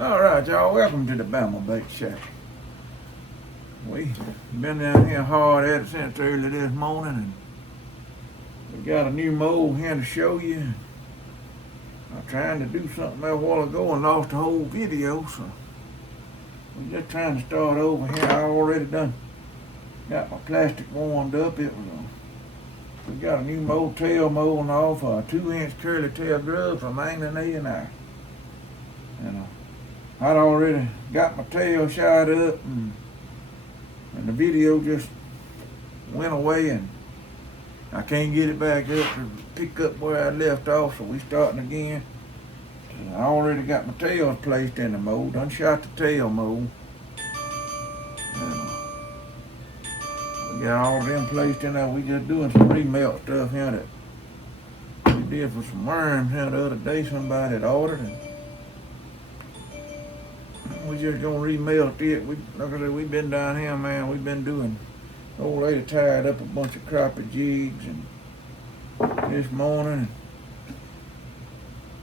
All right, y'all, welcome to the Bama Bait Shack. We been down here hard at it since early this morning, and we got a new mold here to show you. I'm trying to do something a while ago and lost the whole video, so we're just trying to start over here. I already done got my plastic warmed up. We got a new mold tail molding off a 2-inch curly tail grub from England A&I. And I'd already got my tail shot up, and the video just went away, and I can't get it back up to pick up where I left off, so we starting again. And I already got my tails placed in the mold, done shot the tail mold. And we got all of them placed in there. We just doing some remelt stuff here that we did for some worms here the other day. Somebody had ordered, and we just gonna remelt it. Like I said, we've been down here, man. We've been doing. Old lady tied up a bunch of crappie jigs, and this morning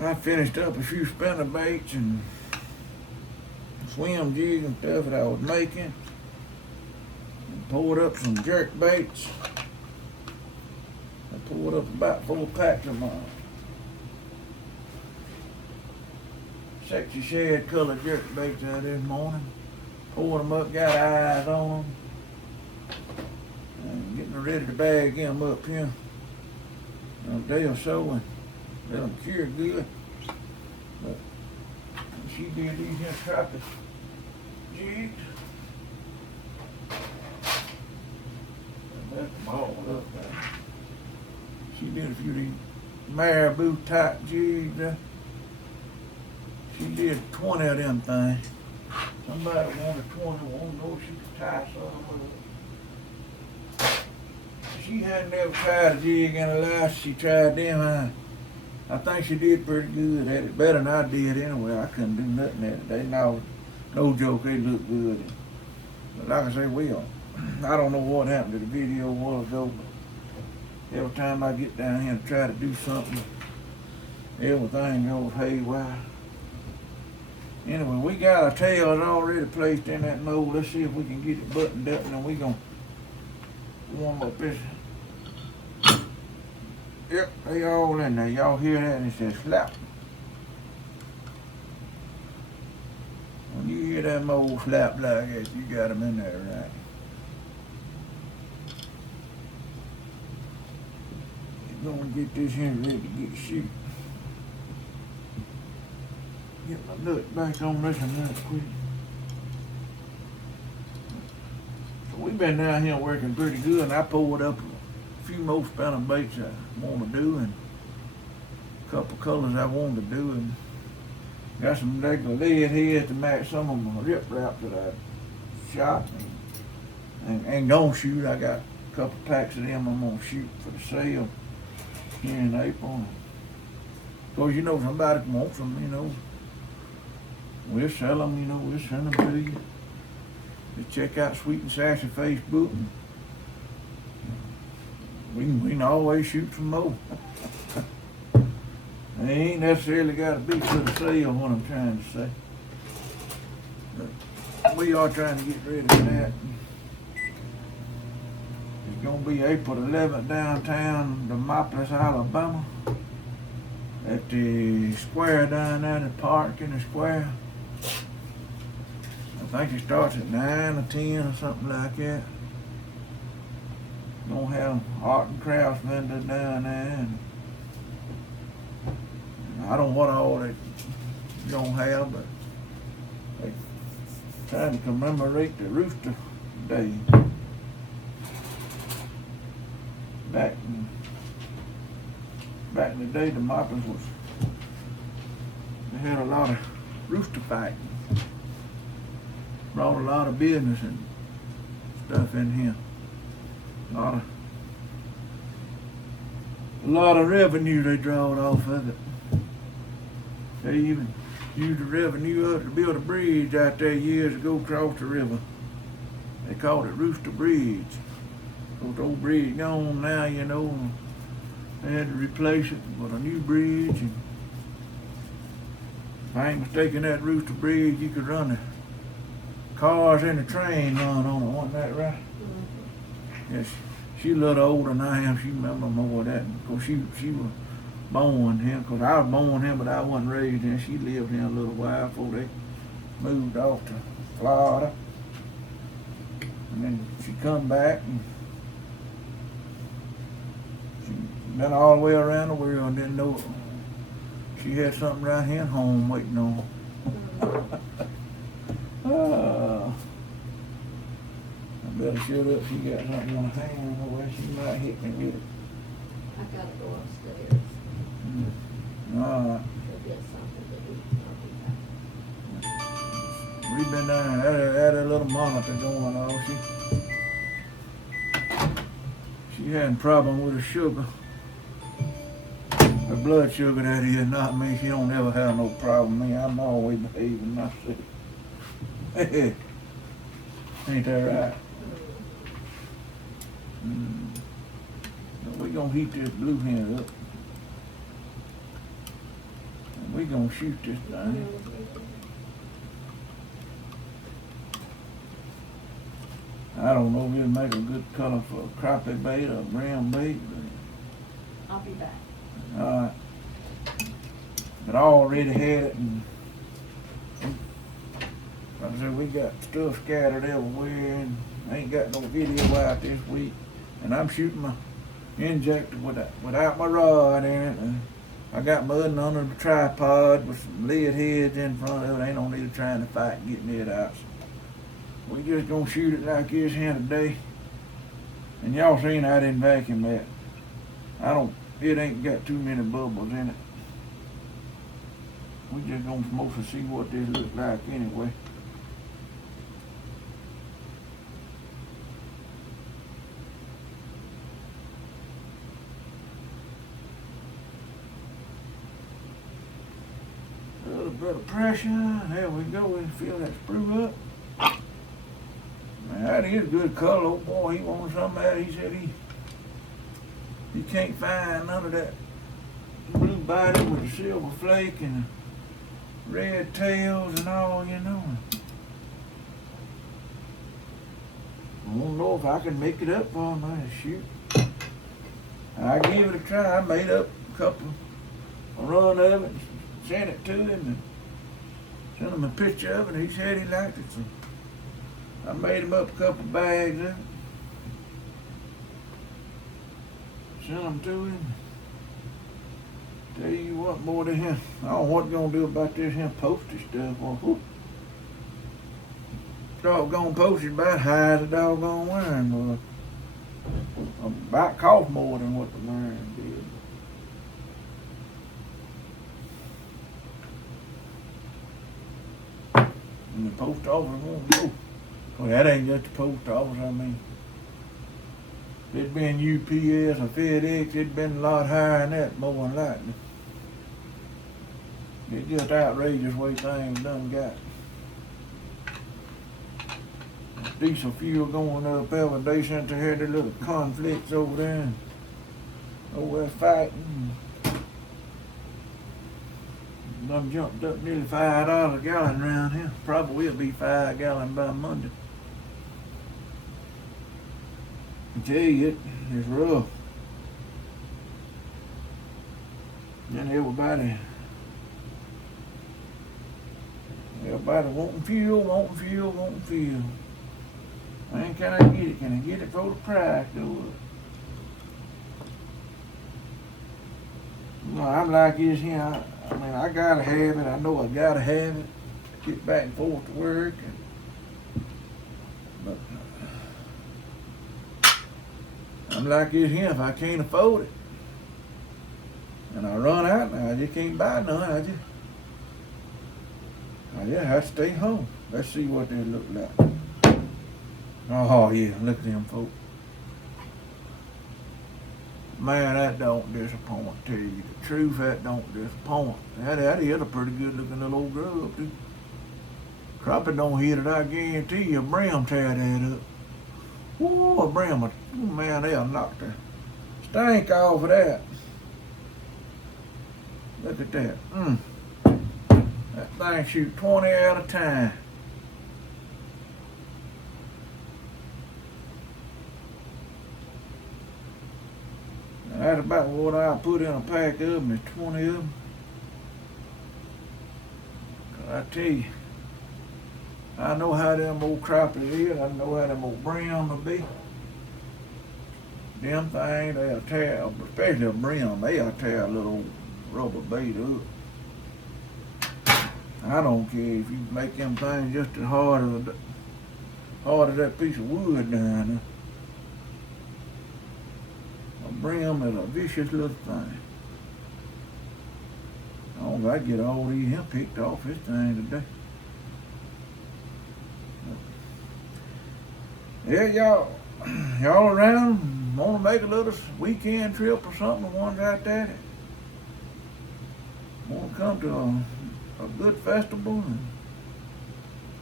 I finished up a few spinner baits and swim jigs and stuff that I was making, and poured up some jerk baits. I poured up about 4 packs of my sexy shad colored jerk baits out this morning. Poured them up, got eyes on them. And getting ready to bag them up here in a day or so and let them cure good. But she did these here crappie jigs. That's them all up there. She did a few of these marabou type jigs there. She did 20 of them things. Somebody wanted 20, wanted to know if she could tie some of them. She hadn't never tried a jig in her life. She tried them. I think she did pretty good at it. Better than I did anyway. I couldn't do nothing at it. They know, no joke, they look good. But like I say, I don't know what happened to the video a while ago, but every time I get down here to try to do something, everything goes haywire. Anyway, we got our tails already placed in that mold. Let's see if we can get it buttoned up, and then we're going to warm up this. Yep, they all in there. Y'all hear that? And it says slap. When you hear that mold slap like that, you got them in there, right? You're going to get this here ready to get shoot. Get my nut back on this and that quick. So we've been down here working pretty good, and I pulled up a few more spinner baits I want to do, and a couple colors I want to do, and got some regular lead heads to match some of my rip wrap that I shot and gonna shoot. I got a couple packs of them I'm gonna shoot for the sale here in April. Because somebody wants them, we'll sell them, we'll send them to you. Just check out Sweet and Sassy Facebook, and we can always shoot some more. They ain't necessarily got to be for the sale, what I'm trying to say. But we are trying to get ready for that. It's going to be April 11th downtown, Demopolis, Alabama, at the square down there, the park in the square. I think it starts at 9 or 10 or something like that. Gonna have art and crafts vendors down there, and I don't know what all they gonna have, but they trying to commemorate the Rooster Day. Back in the day, the Moppers they had a lot of rooster fighting. Brought a lot of business and stuff in here. A lot of revenue they drawed off of it. They even used the revenue up to build a bridge out there years ago across the river. They called it Rooster Bridge. The old bridge gone now, They had to replace it with a new bridge, and If I ain't mistaken, that Rooster Bridge, you could run the cars and the train run on it, wasn't that right? Mm-hmm. Yes, she a little older than I am. She remember more of that. Cause she was born here. Cause I was born here, but I wasn't raised here. She lived here a little while before they moved off to Florida. And then she come back and she been all the way around the world and didn't know she had something right here at home waiting on her. I better shut up. She got something on her hand. Well, she might hit me with it. I gotta go upstairs. All right. To get something to eat. I'll be back. We've been down had a little monitor going on. She had a problem with her sugar. Her blood sugar, that is, not me. She don't ever have no problem with me. I'm always behaving myself. Ain't that right? We're gonna heat this blue hen up. And we're gonna shoot this thing. I don't know if it'll make a good color for a crappie bait or a brown bait. I'll be back. Alright. But I already had it, and like I said, we got stuff scattered everywhere, and I ain't got no video out this week. And I'm shooting my injector without my rod in it. And I got my other under the tripod with some lead heads in front of it. Ain't no need of trying to fight getting it out. So we just gonna shoot it like this here today. And y'all seen I didn't vacuum that. It ain't got too many bubbles in it. We just gonna mostly see what this look like anyway. A little bit of pressure. There we go. We feel that sprue up. Man, that is good color. Old boy, he wanted some of that. He said he can't find none of that blue body with the silver flake and the red tails and all, you know. I don't know if I can make it up for him. I shoot. I gave it a try. I made up a couple run of it, and sent it to him, and sent him a picture of it. He said he liked it, so I made him up a couple bags of it. Sent them to him. Tell you what, boy, this here, I don't know what you're gonna do about this here postage stuff. Well, whoop. Doggone postage about high as a doggone worm, boy. About cost more than what the worm did. And the post office won't go. Well, that ain't just the post office, I mean. If it'd been UPS or FedEx, it'd been a lot higher than that, more than likely. It's just outrageous way things done got. Diesel fuel going up every day since they had their little conflicts over there. And over there fighting. Done jumped up nearly $5 a gallon around here. Probably will be 5 gallons by Monday. I tell you, it's rough. Then everybody wanting fuel. Man, can I get it? Can I get it for the price, though? No, I'm like this here. I mean, I gotta have it. I know I gotta have it. Get back and forth to work. But I'm like this here. If I can't afford it, and I run out, and I just can't buy none. I just have to stay home. Let's see what they look like. Oh yeah, look at them folks. Man, that don't disappoint, tell you the truth, that don't disappoint. That is a pretty good looking little old grub too. Crappie don't hit it, I guarantee you. A brim tear that up. Whoa, a brim, man, they'll knock the stank off of that. Look at that. That thing shoot 20 at a time. That's about what I put in a pack of them, is 20 of them. I tell you, I know how them old crappie is. I know how them old brim will be. Them things, they'll tear, especially a brim, they'll tear a little rubber bait up. I don't care if you make them things just as hard as that piece of wood down there. A brim is a vicious little thing. Oh, I get all these him picked off this thing today. Yeah, y'all around want to make a little weekend trip or something, the ones out there that want to come to a good festival and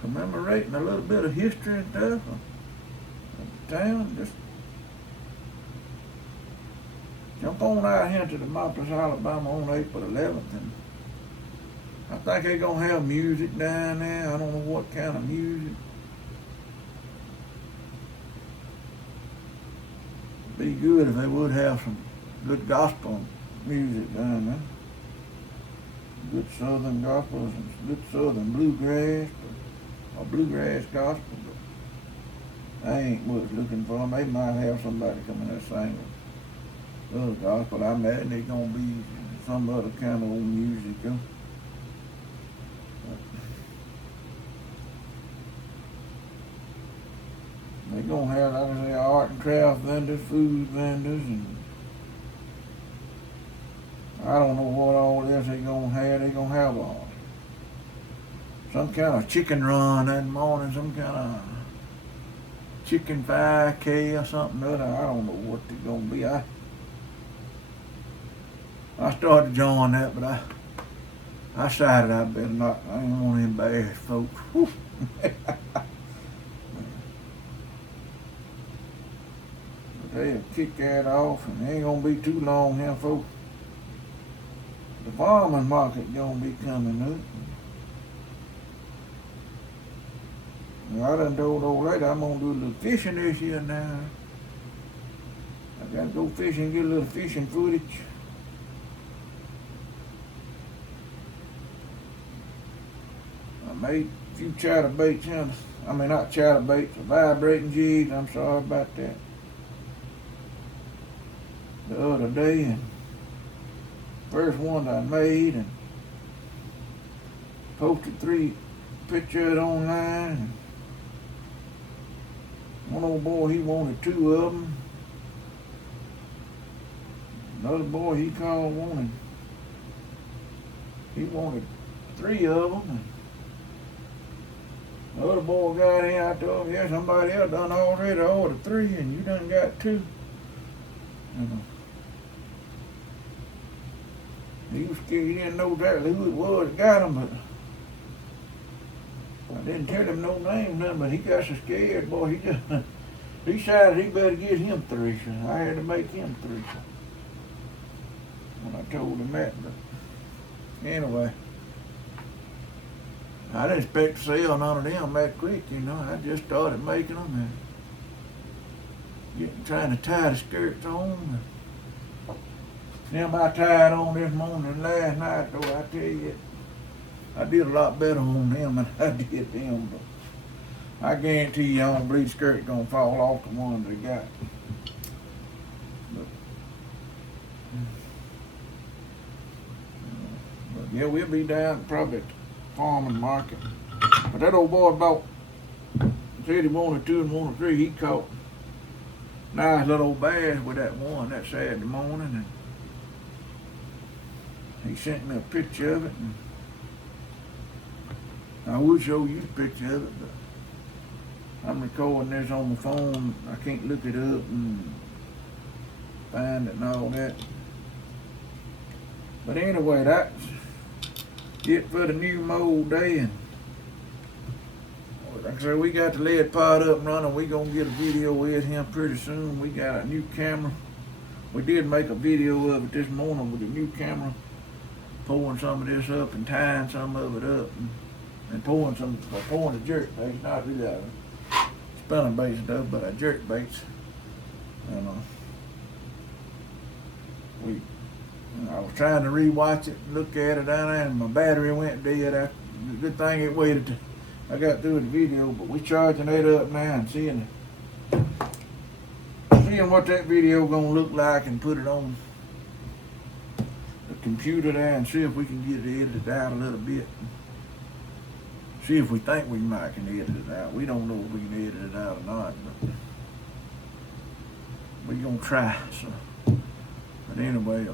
commemorating a little bit of history and stuff of the town, just jump on out here to the Memphis, Alabama on April 11th, and I think they're going to have music down there. I don't know what kind of music. Be good if they would have some good gospel music down there. Good southern gospel and good southern bluegrass, or bluegrass gospel. But I ain't much looking for them. They might have somebody coming there singing other gospel. I imagine they're gonna be some other kind of old music. They're gonna have, like I say, art and craft vendors, food vendors, and I don't know what all this they're gonna have. They're gonna have some kind of chicken run that morning, some kind of chicken 5K or something or other. I don't know what they're gonna be. I started to join that, but I decided I better not. I ain't want to embarrass folks. They'll kick that off, and it ain't gonna be too long here, folks. The farmers market gonna be coming up. Well, I done told old lady I'm gonna do a little fishing this year now. I gotta go fishing and get a little fishing footage. I made a few chatterbaits, I mean not chatterbaits, vibrating jigs. I'm sorry about that. The other day, and first one I made, and posted 3 pictures online. And one old boy, he wanted 2 of them. Another boy, he wanted 3 of them. And the other boy got in, I told him, yeah, somebody else done already ordered 3, and you done got 2. He was scared. He didn't know exactly who it was that got him, but I didn't tell him no name, nothing. But he got so scared, boy. He decided he better get him 3. So I had to make him 3. When I told him that, but anyway, I didn't expect to sell none of them that quick. I just started making them and trying to tie the skirts on. Them I tied on this morning last night, though. I tell you, I did a lot better on them than I did them. But I guarantee you, I don't believe the skirt's gonna fall off the ones they got. But yeah, we'll be down probably at the farming market. But that old boy said he wanted 2 and wanted 3. He caught nice little old bass with that one that Saturday morning, and he sent me a picture of it, and I would show you the picture of it, but I'm recording this on my phone. I can't look it up and find it and all that. But anyway, that's it for the new mold day. And like I said, we got the lead pot up and running. We gonna get a video with him pretty soon. We got a new camera. We did make a video of it this morning with a new camera. pouring some of this up and tying some of it up and pouring the jerk baits, not really a spinning bait stuff, but a jerk baits. And I was trying to rewatch it, look at it down there, and my battery went dead. Good thing it waited till I got through the video, but we charging that up now and seeing what that video gonna look like and put it on the computer there and see if we can get it edited out a little bit. See if we think we might can edit it out. We don't know if we can edit it out or not, but we're gonna try. So, but anyway,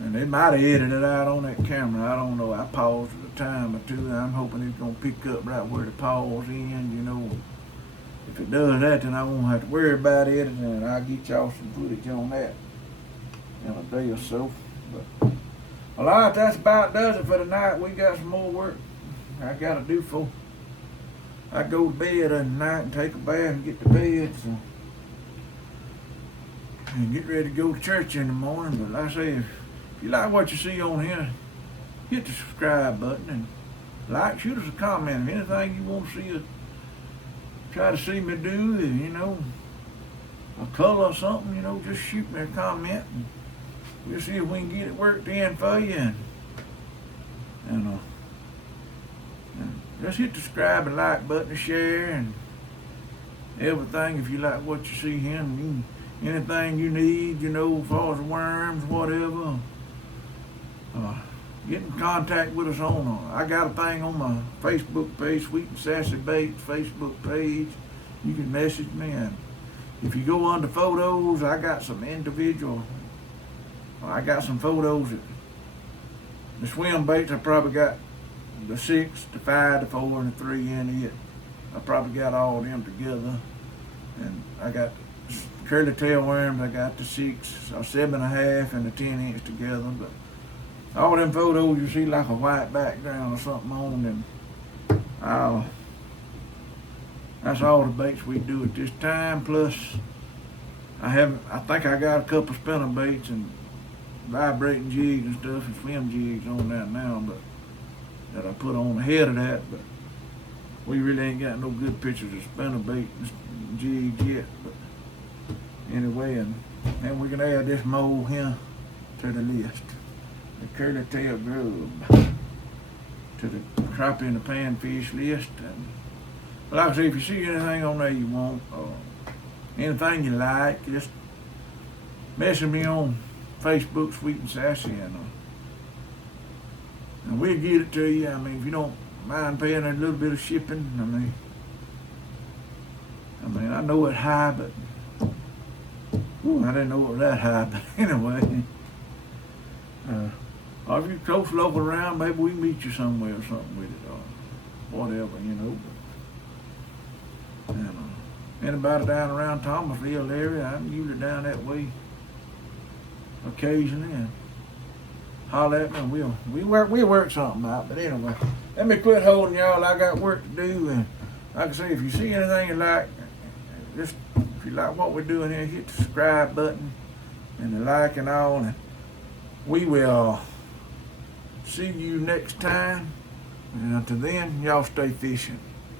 and they might have edited it out on that camera. I don't know. I paused at a time or two. I'm hoping it's gonna pick up right where the pause ends. You know, if it does that, then I won't have to worry about editing, and I'll get y'all some footage on that in a day or so. But all right, that's about does it for tonight. We got some more work I gotta do for I go to bed at night and take a bath and get to bed, so, and get ready to go to church in the morning. But like I say, if you like what you see on here, hit the subscribe button and like, shoot us a comment. If anything you want to see us try to see me do, you know, a color or something, you know, just shoot me a comment and we'll see if we can get it worked in for you. And just hit the subscribe and like button and share and everything if you like what you see here. And anything you need, you know, as far as worms, whatever, get in contact with us on. I got a thing on my Facebook page, Sweet and Sassy Baits Facebook page. You can message me, and if you go under photos, I got some photos of the swim baits. I probably got the 6, the 5, the 4, and the 3 in it. I probably got all of them together. And I got curly tail worms. I got the 6, 7.5, and the 10-inch together. But all them photos you see like a white background or something on, and that's all the baits we do at this time. Plus, I think I got a couple spinner baits and vibrating jigs and stuff and swim jigs on that now, but that I put on ahead of that. But we really ain't got no good pictures of spinner bait and jigs yet. But anyway, and we can add this mold here to the list. The curly tail grub to the crappie and the panfish list. And like I say, if you see anything on there you want, anything you like, just message me on Facebook, Sweet and Sassy, and we'll get it to you. I mean, if you don't mind paying a little bit of shipping, I mean, I know it's high, but I didn't know it was that high. But anyway, or if you're close local around, maybe we can meet you somewhere or something with it, or whatever, you know. And anybody down around Thomasville area, I'm usually down that way occasionally, and holler at me and we'll work something out. But anyway, let me quit holding y'all. I got work to do, and like I say, if you see anything you like, just if you like what we're doing here, hit the subscribe button and the like and all, and we will see you next time. And until then, y'all stay fishing.